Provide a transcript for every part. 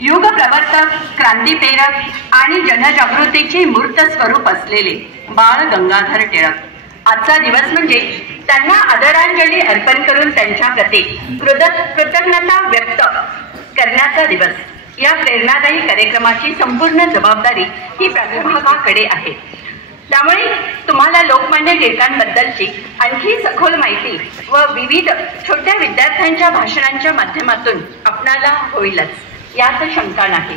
युग प्रवर्तक, क्रांतीप्रेरक आणि जनजागृतीचे मूर्त स्वरूप असलेले बाळ गंगाधर टिळक आजचा दिवस म्हणजे त्यांना आदरांजली अर्पण करून त्यांच्या प्रती कृतज्ञता व्यक्त करण्याचा दिवस। या प्रेरणादायी कार्यक्रमाची संपूर्ण जबाबदारी ही प्राध्यापकाकडे आहे। त्यामुळे तुम्हाला लोकमान्य टिळकांबद्दलची आणखी सखोल माहिती व विविध छोट्या विद्यार्थ्यांच्या भाषणांच्या माध्यमातून आपणाला होईलच यात शंका नाही।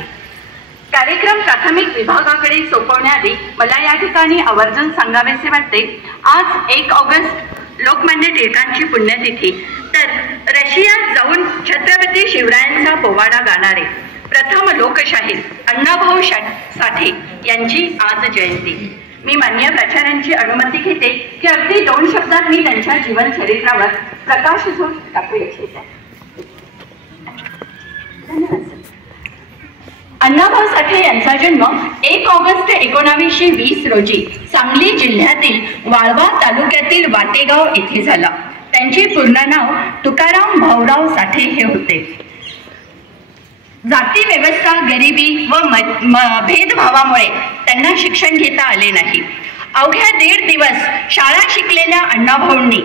कार्यक्रम प्राथमिक विभागाकडे सोपवण्याआधी मला या ठिकाणी आवर्जून सांगावेसे वाटते, आज 1 ऑगस्ट लोकमान्य टिळकांची पुण्यतिथी, तर रशियात जाऊन छत्रपती शिवरायांचा पोवाडा गाणारे प्रथम लोकशाहीर अण्णाभाऊ साठे यांची आज जयंती। मी मान्य प्राचार्यांची अनुमती घेते की अगदी 2 शब्दात मी त्यांच्या जीवन चरित्रावर प्रकाश टाकू इच्छिते। अण्णाभाऊ साठे यांचा जन्म 1 ऑगस्ट 1920 रोजी सांगली जिल्ह्यातील वाळवा तालुक्यातील वाटेगाव येथे झाला। त्यांचे पूर्ण नाव तुकाराम भाऊराव साठे हे होते। जाती व्यवस्था, गरिबी व भेदभावामुळे त्यांना शिक्षण घेता आले नाही। अवघ्या 1.5 दिवस शाळा शिकलेल्या अण्णाभाऊंनी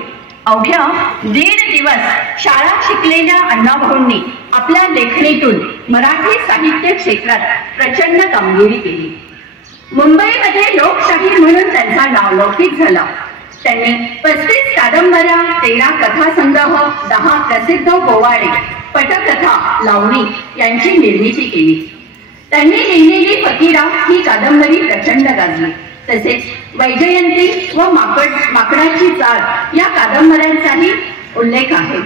आपल्या लेखणीतून मराठी साहित्य क्षेत्रात प्रचंड कामगिरी केली। मुंबईमध्ये लोकशाहीर म्हणून त्यांचा नावलौकिक झाला। त्यांनी 35 कादंबऱ्या, 13 कथासंग्रह, 10 प्रसिद्ध पोवाडे, पटकथा, लावणी यांची निर्मिती केली। त्यांनी लिहिलेली फकीरा ही कादंबरी प्रचंड गाजली। तसेच वैजयंती व माकडाची चाळ या कादंबऱ्यांचाही उल्लेख आहे।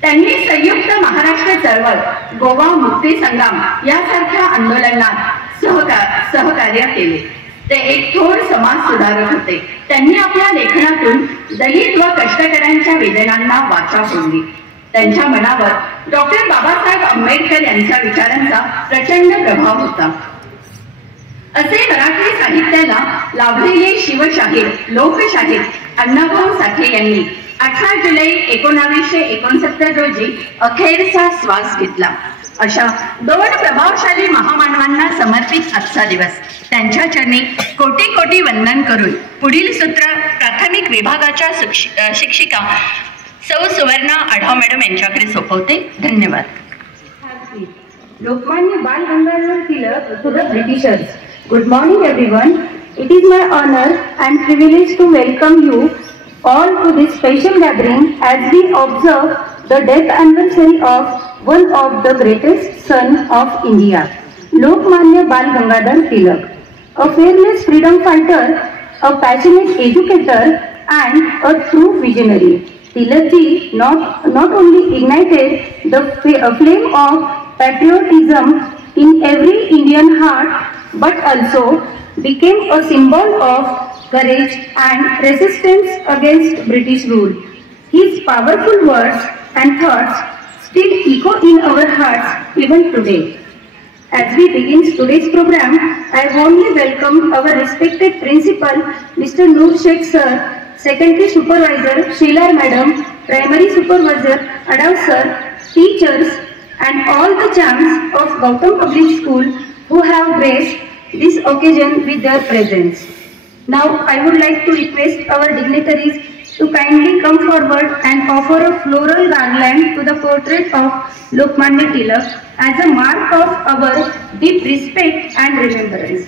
त्यांनी संयुक्त महाराष्ट्र चळवळ, गोवा मुक्ती संग्राम यासारख्या आंदोलनात सहकार्य केले। ते एक थोर समाज सुधारक होते। त्यांनी आपल्या लेखनातून दलित व कष्टकऱ्यांच्या वेदनांना वाचा फोडली। त्यांच्या मनावर डॉक्टर बाबासाहेब आंबेडकर यांच्या विचारांचा प्रचंड प्रभाव होता। असे मराठी साहित्याला लाभलेले शिवशाहीर, लोकशाहीर अण्णाभाऊ साठे यांनी 18 जुलै 1969 रोजी अखेरचा श्वास घेतला। अशा 2 प्रभावशाली महामानवांना समर्पित आजचा दिवस। त्यांच्या चरणी कोटी कोटी वंदन करून पुढील सूत्र प्राथमिक विभागाच्या शिक्षिका सौ सुवर्णा आढाव मॅडम यांच्याकडे सोपवते। धन्यवाद। लोकमान्य बाल Gangadhar Tilak to the Britishers. Good morning everyone. It is my honor and privilege to welcome you all to this special gathering as we observe the death anniversary of one of the greatest son of India, Lokmanya Bal Gangadhar Tilak, a fearless freedom fighter, a passionate educator and a true visionary. Tilakji not only ignited the flame of patriotism in every Indian heart, but also became a symbol of courage and resistance against British rule. His powerful words and thoughts still echo in our hearts even today. As we begin today's program, I warmly welcome our respected principal, Mr. Noor Sheikh sir, secondary supervisor, Sheila madam, primary supervisor, Adav sir, teachers, and all the champs of Gautam Public School who have graced this occasion with their presence. Now, I would like to request our dignitaries to kindly come forward and offer a floral garland to the portrait of Lokmanya Tilak as a mark of our deep respect and remembrance.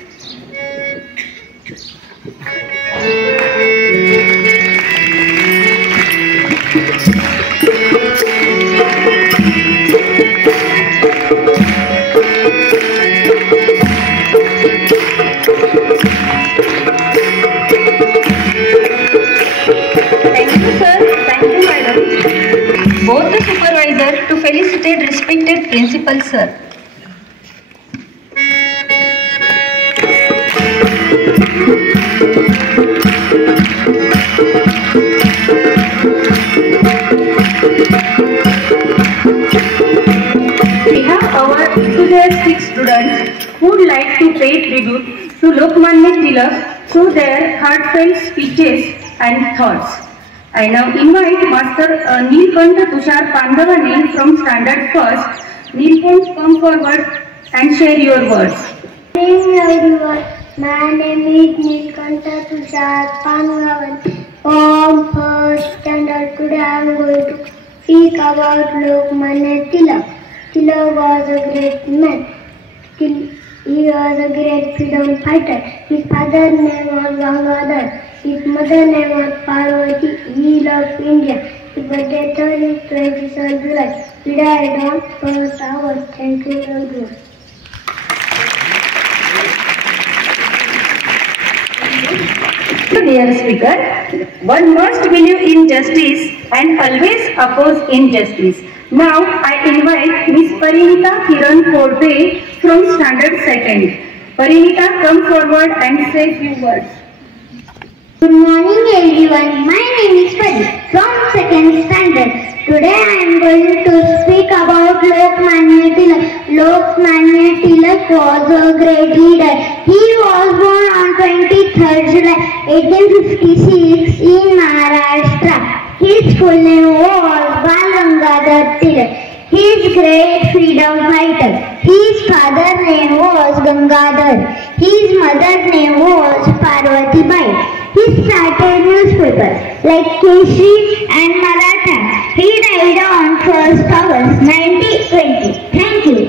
Both the supervisor to felicitate respected principal sir. We have our enthusiastic students who would like to pay tribute to Lokmanya Tilak through their heartfelt speeches and thoughts. I now invite Master Neelkant Tushar Pandavane from Standard First. Neelkant, come forward and share your words. Hello everyone, my name is Nilkanta Tushar Pangavan from first standard. Today I am going to speak about Lokmanya Tilak. Tilak was a great man. He was a great freedom fighter. His father's name was Gangadhar. His mother's name was Parvati. He loved India. His birthday is 27 July. He died on 1st August. Thank you everyone. Dear speaker, one must believe in justice and always oppose injustice. Now I invite Miss Parinita Kiran Korbe from Standard 2nd. Parinita, come forward and say few words. Good morning everyone, my name is Pari from 2nd standard. Today I am going to speak about Lokmanya Tilak. Lokmanya Tilak was a great leader. He was born on 23rd July 1856 in Maharashtra. His full name was Bal Gangadhar Tilak. He is great freedom fighter. His father's name was Gangadhar. His mother's name was Parvati Bai. He started newspapers like Keshri and Maratha. He died on 1st August 1920. Thank you.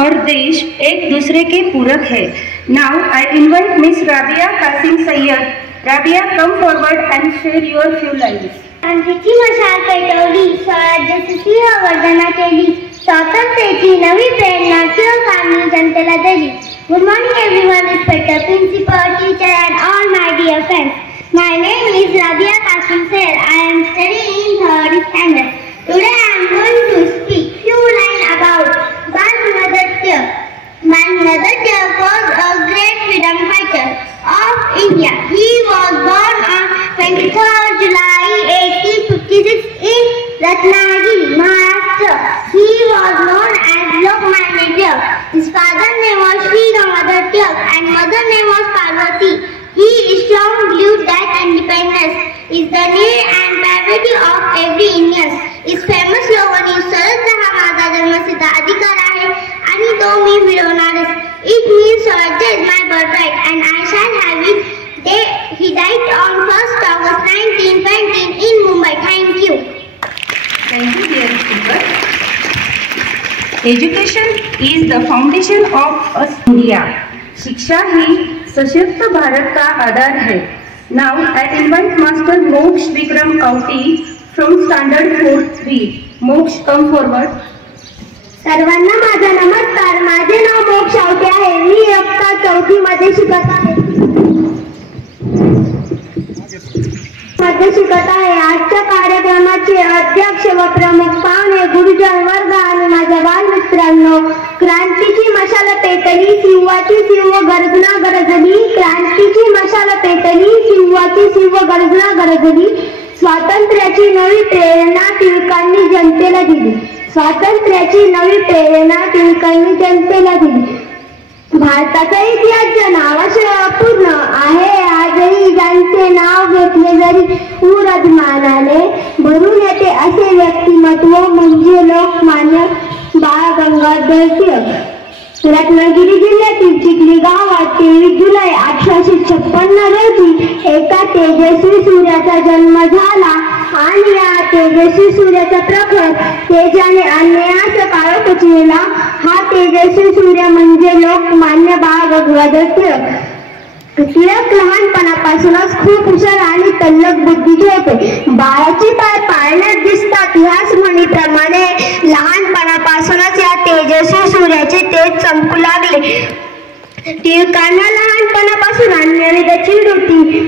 और देश एक दूसरे के पूरक है. Now I invite Miss Rabia Qasim Sayyad. Rabia, come forward and share your few lines. क्रांतीची मशाल पेटवली, स्वराज्याची सिंहगर्जना केली, स्वातंत्र्याची नवी प्रेरणा चिरकामी जनतेला दिली. Good morning everyone, Inspector, Principal, teacher and all my dear friends. My name is Rabia Qasim Sayyad. I am studying in 3rd standard. Today I am going to speak few lines about Bal Gangadhar Tilak. Bal Gangadhar Tilak was a great freedom fighter of India. He was born on 23rd July 1856 in Ratnagiri, Maharashtra. He was known as Lokmanya Tilak. His father's name was Sri Gangadhar Tilak and mother's name was Parvati. He strongly believed that independence is the need and priority of every Indian. His famous slogan is स्वराज्य हा माझा जन्मसिद्ध अधिकार आहे आणि तो मी मिळवणारच. It means स्वराज्य is my birthright and I shall have it. He died on 1st August 1920 in Mumbai. Thank you. Thank you, dear speaker. Education is the foundation of us India. शिक्षा ही सशक्त भारत का आधार है. Now I invite Master Moksh Vikram Kauti from Standard 4-3. Moksh, come forward. सर्वांना माझा नमस्कार. माझे नाव मोक्ष आवटे आहे. मी इयत्ता 4थी मध्ये शिकत आहे. आजच्या कार्यक्रमाचे अध्यक्ष व प्रमुख पाहुणे, गुरुजन वर्ग आणि माझ्या बालमित्रांनो, क्रांतीची मशाल पेटली, सिंहाची सिंह गर्जना गरजली. क्रांतीची मशाल पेटली, सिंहाची सिंह गर्जना गरजली. स्वातंत्र्याची नवी प्रेरणा टिळकांनी जनतेला दिली. स्वातंत्र्याची नवी प्रेरणा टिळकांनी जनतेला दिली. भारताचा इतिहास ज्या नावाशिवाय अपूर्ण आहे, आजही ज्यांचे नाव घेतले जरी उर अभिमानाने भरून येते असे व्यक्तिमत्व म्हणजे लोकमान्य बाळ गंगाधर टिळक. रत्नागिरी जिल्ह्यातील चिखली गावात 23 जुलै 1856 रोजी एका तेजस्वी सूर्याचा जन्म झाला आणि या तेजस्वी सूर्याचा प्रखर तेजाने अन्यायास काळोख केला. हा तेजस्वी सूर्य म्हणजे लोकमान्य बाळ गंगाधर टिळक. टिळक लहानपणापासूनच खूप हुशार आणि तल्लख बुद्धीचे होते. बाळाची पाय पाळण्यात दिसतात ह्याच म्हणीप्रमाणे लहानपणापासूनच या तेजस्वी सूर्याचे तेज चमकू लागले. टिळकांना लहानपणापासून अन्यविध चीड होती.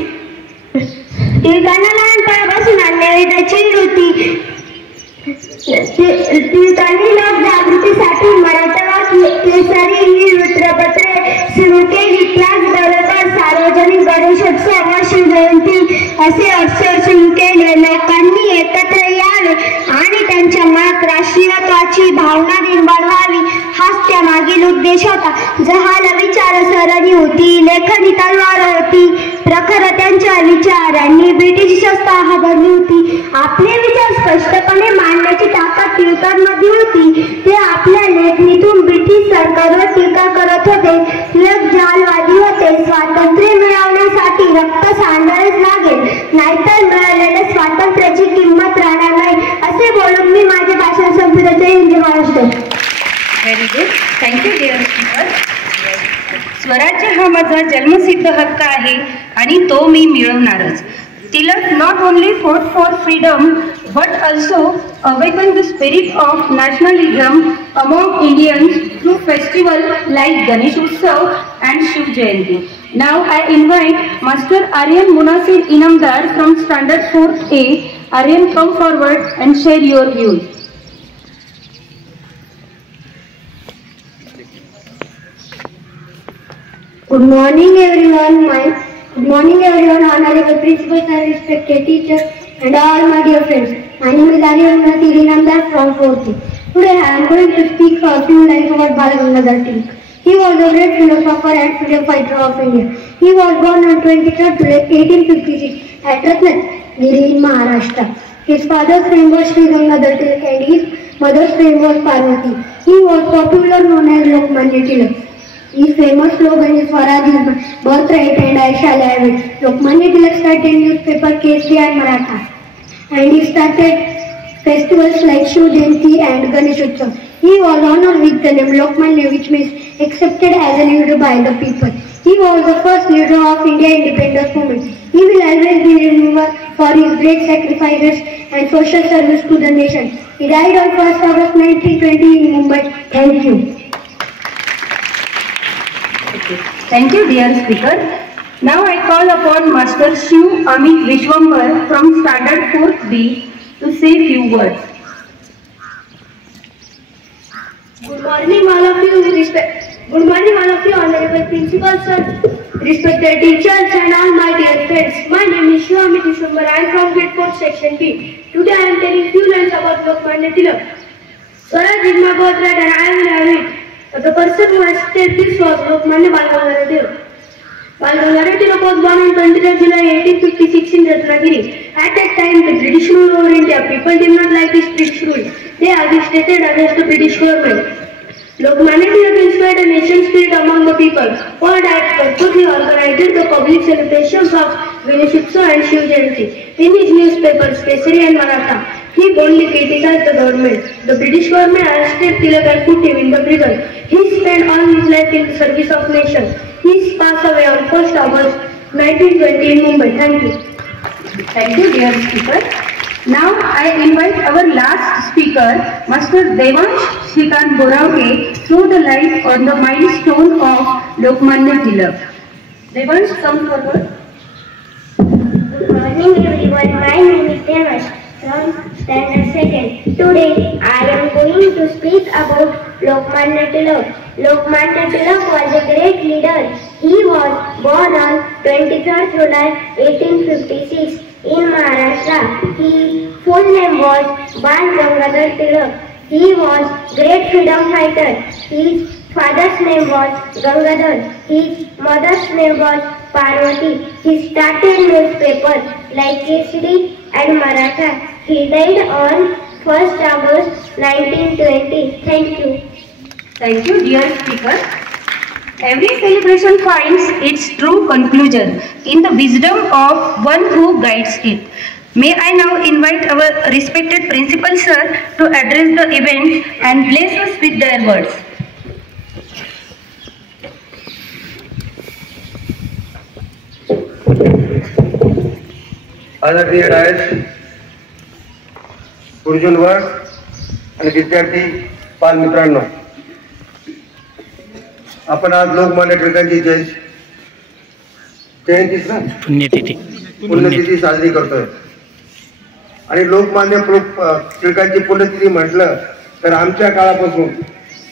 टिळकांनी लोक जागृतीसाठी मराठा केसरी ही वृत्तपत्रे सुरू केली. त्याचबरोबर सार्वजनिक गणेशोत्सव व शिवजयंती असे उत्सव सुरू केले. लोकांनी एकत्र यावे आणि त्यांच्या मनात राष्ट्रीयत्वाची भावना निर्माण व्हावी हाच त्यामागील उद्देश होता. जहाल विचारसरणी होती, लेखनी तलवार होती. प्रखर त्यांच्या विचारांनी ब्रिटिश सत्ता हादरली होती. आपले विचार स्पष्टपणे मांडण्याची ताकद टिळकांमध्ये होती. ते आपल्या लेखणीतून सरकारवर टीका करत होते. टिळक जहालवादी होते. स्वातंत्र्य मिळवण्यासाठी रक्त सांडायलाच लागेल, नाहीतर मिळालेल्या स्वातंत्र्याची किंमत राहणार नाही, असे बोलून मी माझे भाषण संपवतो. जय Hind Maharashtra. Very good. Thank you dear speaker. स्वराज्य हा माझा जन्मसिद्ध हक्क आहे आणि तो मी मिळवणारच. Tilak not only fought for freedom but also awakened the spirit of nationalism among Indians through festivals like Ganesh Utsav and Shiv Jayanti. Now I invite Master Aryan Munasir Inamdar from Standard 4th A. Aryan, come forward and share your views. Good morning everyone. Good morning everyone, honorable principals and respected teachers and all my dear friends. My name is Aryan Munasir Inamdar from 4th. Today I am going to speak for a few lines about Bal Gangadhar Tilak. He was a great philosopher and freedom fighter of India. He was born on 23rd July 1856 at Ratnagiri in Maharashtra. His father's name was Sri Gangadhar Tilak and his mother's name was Parvati. He was popularly known as Lokmanya Tilak. His famous slogan is Swaraj is my birthright and I shall have it. Lokmanya Tilak started newspaper Kesari and Maratha, and he started festivals like Shiv Jayanti and Ganesh Utsav. He was honored with the name Lokmanya, which means accepted as a leader by the people. He was the first leader of India independence movement. He will always be remembered for his great sacrifices and social service to the nation. He died on 1st August 1920 in Mumbai. Thank you. Thank you, dear speaker. Now I call upon Master Shiv Amit Vishwambar from Standard 4th B to say few words. Good morning, all of you, honorable principal sir, respected teachers and all my dear friends. My name is Shiv Amit Vishwambar. I am from grade 4 section B. Today I am telling few lines about Lokmanya Tilak. Swaraj is my birthright and I will have it. But the person who has said this was Lokmanya Bal Gangadhar Tilak. Bal Gangadhar Tilak was born on 23rd July 1856 in Ratnagiri. At that time, the British ruled over India. People did not like this British rule. They agitated against the British government. Lokmanya Tilak inspired a nation spirit among the people. For that purpose, he organized the public celebrations of Ganesh Utsav and Shiv Jayanti. In his newspapers, Kesari and Maratha, he boldly criticized the government. The British government arrested Tilak and put him in the prison. He spent all his life in the service of nation. He passed away on 1st August 1920 in Mumbai. Thank you. Thank you, dear speaker. Now I invite our last speaker, Master Devansh Shrikant Boravke, through the light on the milestone of Lokmanya Tilak. Devansh, come forward. Good morning everyone. My name is Devansh from Standard 2nd. Today I am going to speak about Lokmanya Tilak. Lokmanya Tilak was a great leader. He was born on 23rd July 1856 in Maharashtra. His full name was Bal Gangadhar Tilak. He was great freedom fighter. His father's name was Gangadhar. His mother's name was Parvati. He started newspapers like Kesari and Maratha. He died on 1st August 1920. Thank you. Thank you, dear speaker. Every celebration finds its true conclusion in the wisdom of one who guides it. May I now invite our respected principal sir to address the event and bless us with their words. आदरणीय डायस, गुरुजनवर आणि विद्यार्थी बाल मित्रांनो, आपण आज लोकमान्य टिळकांची पुण्यतिथी साजरी करतोय. आणि लोकमान्य टिळकांची पुण्यतिथी म्हटलं तर आमच्या काळापासून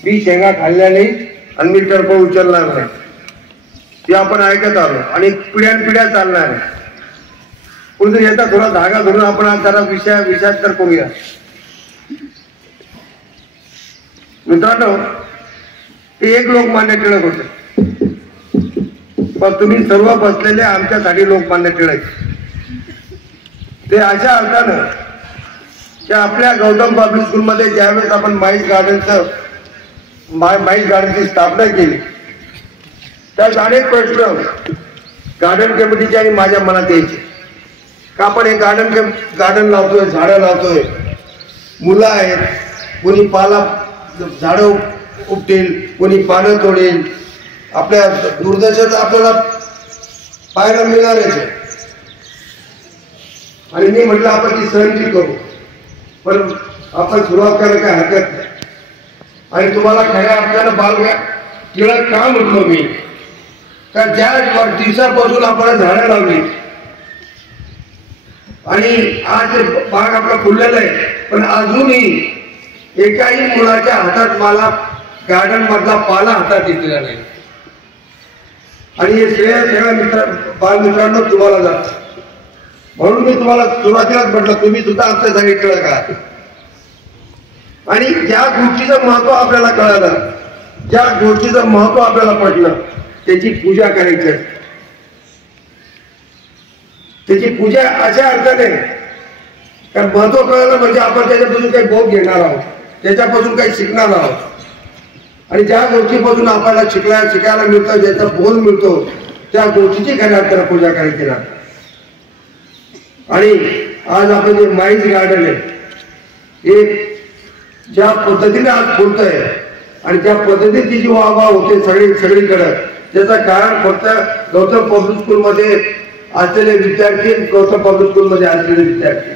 मी शेंगा खाल्ल्या नाही आणि मी टर्फ उचलणार नाही, ते आपण ऐकत आलो आणि पिढ्यानपिढ्या चालणार आहे. कुठे याचा थोडा धागा धरून आपण आज जरा विषयात तर करूया. मित्रांनो, ते एक लोकमान्य टिळक होते, पण तुम्ही सर्व बसलेले आमच्यासाठी लोकमान्य टिळक. ते अशा अर्थानं की आपल्या गौतम पब्लिक स्कूलमध्ये ज्यावेळेस आपण माईस गार्डनचं माईस गार्डनची स्थापना केली, त्यात अनेक प्रश्न गार्डन कमिटीचे आणि माझ्या मनात यायचे का आपण हे गार्डन लावतोय, झाडं लावतोय, मुलं आहेत, कोणी पाला झाडं उपटेल, कोणी पानं तोडेल, आपल्या दुर्दशेचं आपल्याला पाहायला मिळणारच आहे. आणि मी म्हटलं आपण ती सहन करू, पण आपण सुरुवात करायला काय हरकत नाही. आणि तुम्हाला खऱ्या अर्थानं बालगा टिळक का म्हटलो मी, का ज्या दिवसापासून आपण झाडं लावली आणि आज बाग आपला फुललेला आहे, पण अजूनही एकाही मुलाच्या हातात मला गार्डन मधला पाला हातात येतलेला नाही. आणि हे श्रेय सगळ्या बालमित्रांनो तुम्हाला जात, म्हणून मी तुम्हाला सुरुवातीलाच म्हटलं तुम्ही सुद्धा आमच्या सांगितलं का. आणि ज्या गोष्टीचं महत्व आपल्याला कळालं, ज्या गोष्टीचं महत्व आपल्याला पटलं, त्याची पूजा करायची असते. त्याची पूजा अशा अर्थाने, कारण महत्व कळलं म्हणजे आपण त्याच्यापासून काही बोध घेणार आहोत, त्याच्यापासून काही शिकणार आहोत. आणि ज्या गोष्टीपासून आपल्याला शिकायला मिळतं, ज्याचा बोध मिळतो, त्या गोष्टीची खऱ्या अर्थाने पूजा करायची ना. आणि आज आपण जे माईस गार्डन आहे, हे ज्या पद्धतीने आज फुलतंय आणि ज्या पद्धतीची जी वाहवा होते सगळीकडे, त्याचं कारण फक्त गौतम पब्लिक स्कूलमध्ये असलेले विद्यार्थी, गौतम पब्लिक स्कूलमध्ये असलेले विद्यार्थी.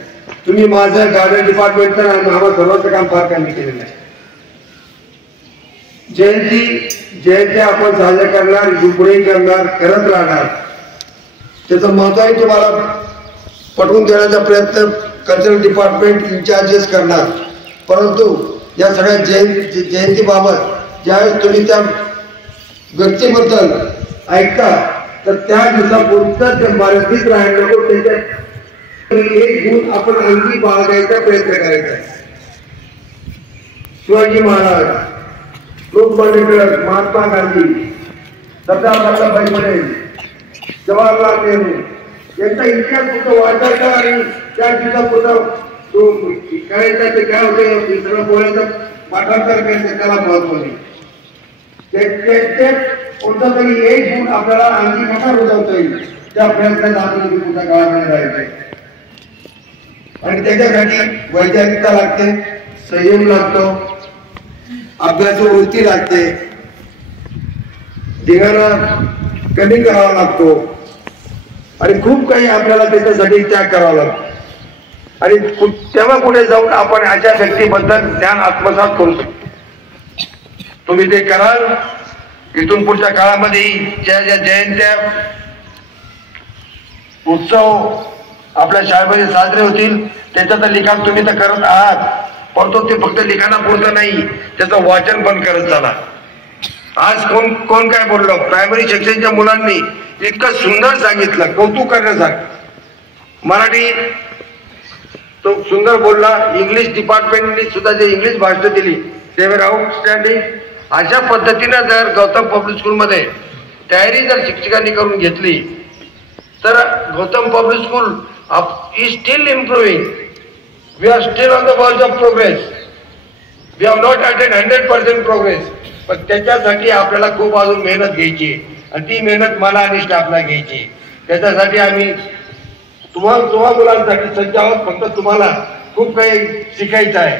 तुम्ही माझं गार्डन डिपार्टमेंटचं आम्हाला सर्वांचं काम फार कमी केलेलं आहे. जयंती आपण साजरा करणार, पुढे करणार, करत राहणार. त्याचं महत्वही तुम्हाला पटवून देण्याचा प्रयत्न कल्चरल डिपार्टमेंट इंचार्जेस करणार. परंतु या सगळ्या जयंतीबाबत ज्यावेळेस तुम्ही त्या व्यक्तीबद्दल ऐकता, तर त्या दिवसापुरतं ते मर्यादित राहायला नको, त्याच्यात एक गुण आपण अंगी बाळगायचा प्रयत्न करायचा. शिवाजी महाराज, लोकमान्य टिळक, महात्मा गांधी, सरदार वल्लभभाई पटेल, जवाहरलाल नेहरू यांचा इतिहास कुठं वाचायचा आणि त्या दिवसापुरतं करायचा. ते काय होते सगळं बोलायचं पाठांतर करायचं, त्याला महत्व नाही. कोणता तरी एक गुण आपल्याला अंगी कसा रुजवता येईल त्या प्रयत्नात आपण पुढच्या काळामध्ये राहायचंय. आणि त्याच्यासाठी वैचारिकता लागते, संयम लागतो, अभ्यास वृत्ती लागते, धिंगाणा कमी करावा लागतो आणि खूप काही आपल्याला त्याच्यासाठी त्याग करावा लागतो. आणि तेव्हा पुढे जाऊन आपण अशा व्यक्तीबद्दल ज्ञान आत्मसात करू शकतो. तुम्ही ते कराल. इथून पुढच्या काळामध्ये ज्या ज्या जयंत्या उत्सव आपल्या शाळेमध्ये साजरे होतील, त्याचं लिखाण तुम्ही तर करत आहात, परंतु ते फक्त लिखाणापुरतं नाही, त्याचं वाचन पण करत चला. आज कोण काय बोललो, प्रायमरी सेक्शनच्या मुलांनी इतकं सुंदर सांगितलं, कौतुक करण्यासारखं. मराठी तो सुंदर बोलला. इंग्लिश डिपार्टमेंटने सुद्धा जे इंग्लिश भाषा दिली ते वर आउटस्टँडिंग. अशा पद्धतीनं जर गौतम पब्लिक स्कूलमध्ये तयारी जर शिक्षकांनी करून घेतली, तर Gautam public school is still improving. We are still on the verge of progress. We have not attain 100% progress. पण त्याच्यासाठी आपल्याला खूप अजून मेहनत घ्यायची आणि ती मेहनत मला आणि स्टाफला घ्यायची. त्याच्यासाठी आम्ही तुम्हा मुलांसाठी सज्ज आहोत. फक्त तुम्हाला खूप काही शिकायचं आहे.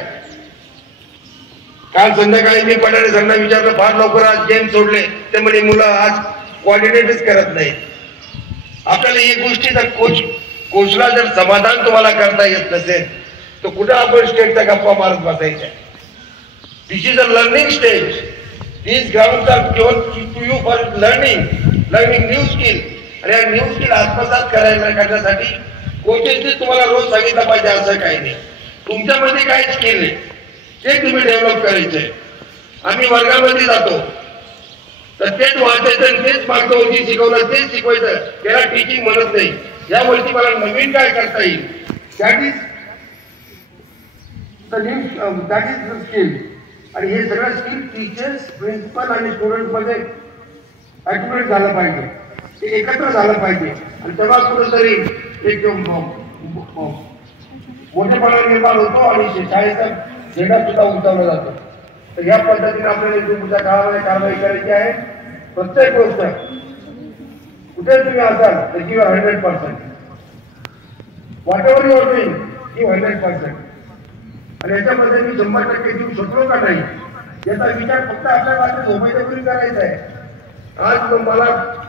काल संध्याकाळी मी पठारे सरांना विचारलं, फार लवकर आज गेम सोडले, ते म्हणजे मुलं आज कोऑर्डिनेटच करत नाही. आपल्याला एक गोष्टी जर कोचला जर समाधान तुम्हाला करता येत नसेल, तर कुठं आपण स्टेटचा गप्पा मारत बसायच्या. This is a learning stage. These grounds are given to you for learning new skill. आणि या न्यू स्किल आत्मसात करण्यासाठी कोचेसने तुम्हाला रोज सांगितलं पाहिजे असं काही नाही. तुमच्यामध्ये काय स्किल आहे ते तुम्ही डेव्हलप करायचंय. आम्ही वर्गामध्ये जातो तर तेच वाचायचं आणि तेच मागतो, जे शिकवलं तेच शिकवायचं, त्याला टीचिंग म्हणत नाही. या गोष्टी मला नवीन काय करता येईल, दॅट इज द स्किल. आणि हे सगळं स्किल टीचर्स, प्रिन्सिपल आणि स्टुडंट मध्ये ऍक्युरेट झालं पाहिजे, ते एकत्र झालं पाहिजे. आणि तेव्हा कुठेतरी एक मोठेपणा निर्माण होतो आणि शाळेचा झेंडा सुद्धा उंचावला जातो. तर या पद्धतीने आपल्याला इथून पुढच्या काळामध्ये कारवाई करायची आहे. प्रत्येक गोष्ट कुठे तुम्ही असाल तर give 100%. Whatever you are doing give 100%. आणि याच्यामध्ये मी 100% देऊ शकलो का नाही याचा विचार फक्त आपल्या बाजूला झोपायच्यापूर्वी करायचा आहे. आज मला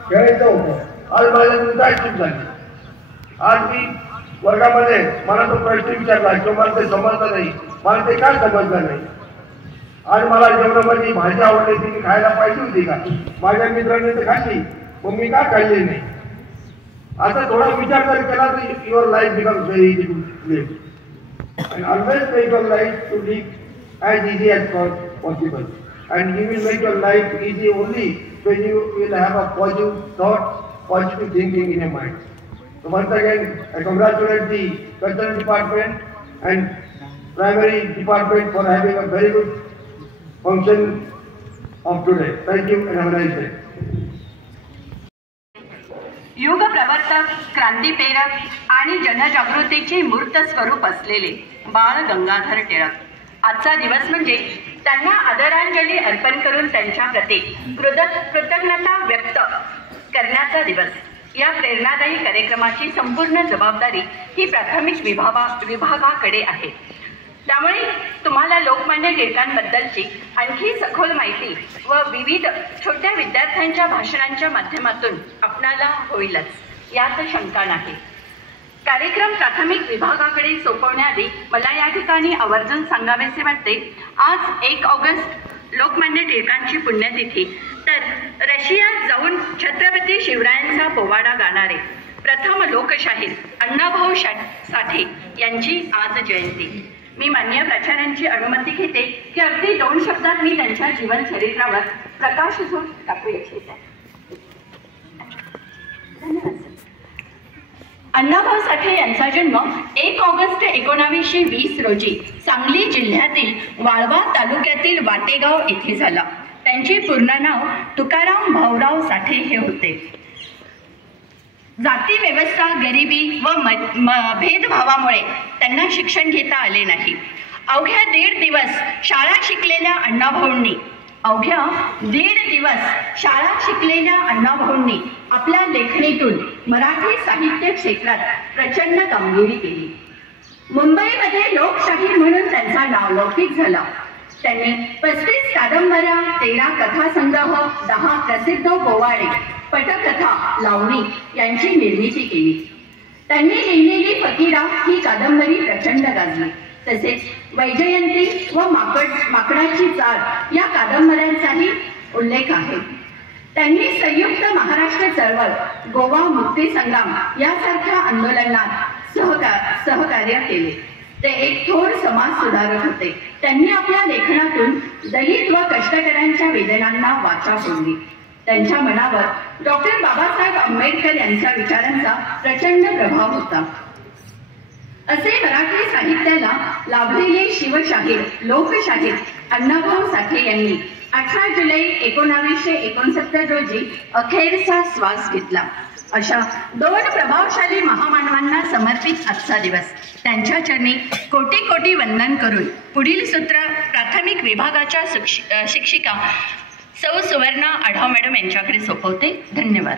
खेळायचं होतं, आज माझ्या काय चूक झाली. आज मी वर्गामध्ये मला तो प्रश्न विचारला किंवा मला ते समजलं नाही, मला ते काय समजलं नाही. आज मला जेवणामध्ये भाजी आवडली ती मी खायला पाहिजे होती का, माझ्या मित्रांनी ते खाल्ली मग मी का खाल्ली नाही. आता थोडा विचार जर केला तर your life becomes very easy to live. And always make your life to live as easy as possible. And you will make your life easy only when you will have a positive thought, positive thinking in your mind. So once again, I congratulate the cultural department and primary department for having a very good function of today. Thank you and have a nice day. युग प्रवर्तक, क्रांतीप्रेरक आणि जनजागृतीचे मूर्त स्वरूप असलेले बाळ गंगाधर टिळक. आजचा दिवस म्हणजे त्यांना आदरांजली अर्पण करून त्यांच्या प्रती कृतज्ञता व्यक्त करण्याचा दिवस. या प्रेरणादायी कार्यक्रमाची संपूर्ण जबाबदारी ही प्राथमिक विभागाकडे आहे. त्यामुळे तुम्हाला लोकमान्य टिळकांबद्दलची आणखी सखोल माहिती व विविध छोट्या विद्यार्थ्यांच्या भाषणांच्या माध्यमातून आपणाला होईलच, यात शंका नाही. कार्यक्रम प्राथमिक विभागाकडे सोपवण्याआधी मला या ठिकाणी आवर्जून सांगावेसे वाटते, आज 1 ऑगस्ट लोकमान्य टिळकांची पुण्यतिथी, तर रशियात जाऊन छत्रपती शिवरायांचा पोवाडा गाणारे प्रथम लोकशाहीर अण्णाभाऊ साठे यांची आज जयंती. मी माननीय प्राचार्यांची अनुमती घेते की अगदी 2 शब्दात मी त्यांच्या जीवन चरित्रावर प्रकाशझोत टाकू इच्छिते. अण्णाभाऊ साठे यांचा जन्म 1 ऑगस्ट 1920 रोजी सांगली जिल्ह्यातील वाळवा तालुक्यातील वाटेगाव येथे झाला. त्यांचे पूर्ण नाव तुकाराम भाऊराव साठे हे होते. जाती व्यवस्था, गरिबी व भेदभावामुळे त्यांना शिक्षण घेता आले नाही. अवघ्या 1.5 दिवस शाळा शिकलेल्या अण्णाभाऊंनी आपल्या लेखणीतून मराठी साहित्य क्षेत्रात प्रचंड कामगिरी केली. मुंबईमध्ये लोकशाहीर म्हणून त्यांचा नावलौकिक झाला. त्यांनी 35 कादंबऱ्या, 13 कथासंग्रह, 10 प्रसिद्ध पोवाडे, पटकथा, लावणी यांची निर्मिती केली. त्यांनी लिहिलेली फकीरा ही कादंबरी प्रचंड गाजली. तसेच वैजयंती व माकडाची चाळ या कादंबऱ्यांचाही उल्लेख आहे. त्यांनी संयुक्त महाराष्ट्र चळवळ, गोवा मुक्ती संग्राम यासारख्या आंदोलनात सहकार्य केले. ते एक थोर समाज सुधारक होते. त्यांनी आपल्या लेखनातून दलित व कष्टकऱ्यांच्या वेदनांना वाचा फोडली. त्यांच्या मनावर डॉक्टर बाबासाहेब आंबेडकर यांच्या विचारांचा प्रचंड प्रभाव होता. असे मराठी साहित्याला लाभलेले शिवशाहीर, लोकशाहीर अण्णाभाऊ साठे यांनी 18 जुलै 1969 रोजी अखेरचा श्वास घेतला. अशा 2 प्रभावशाली महामानवांना समर्पित आजचा दिवस. त्यांच्या चरणी कोटी कोटी वंदन करून पुढील सूत्र प्राथमिक विभागाच्या शिक्षिका सौ सुवर्णा आढाव मॅडम यांच्याकडे सोपवते. धन्यवाद.